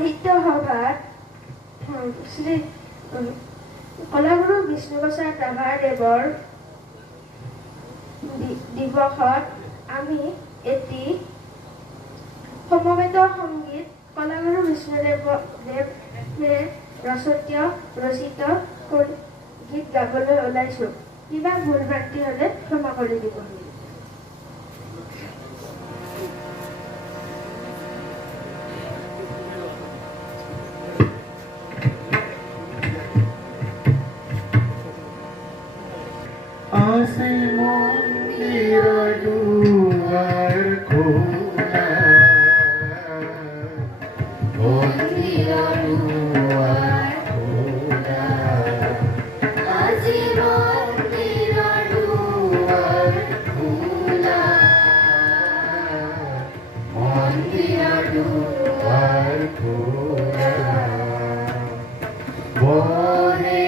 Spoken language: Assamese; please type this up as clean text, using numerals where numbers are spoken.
সাহিত্য সভাত শ্ৰী কলাগুৰু বিষ্ণুপ্ৰসাদ ৰাভাদেৱৰ দিৱসত আমি এটি সমবেত সংগীত কলাগুৰু বিষ্ণুদেৱে ৰচিত গীত গাবলৈ ওলাইছো। কিবা ভুল ভ্ৰান্তি হলে ক্ষমা কৰি দিব। মন্দিৰৰ দুৱাৰ খোলা, মন্দিৰৰ দুৱাৰ খোলা, আজি মন্দিৰৰ দুৱাৰ খোলা, মন্দিৰৰ দুৱাৰ খোলা, বহে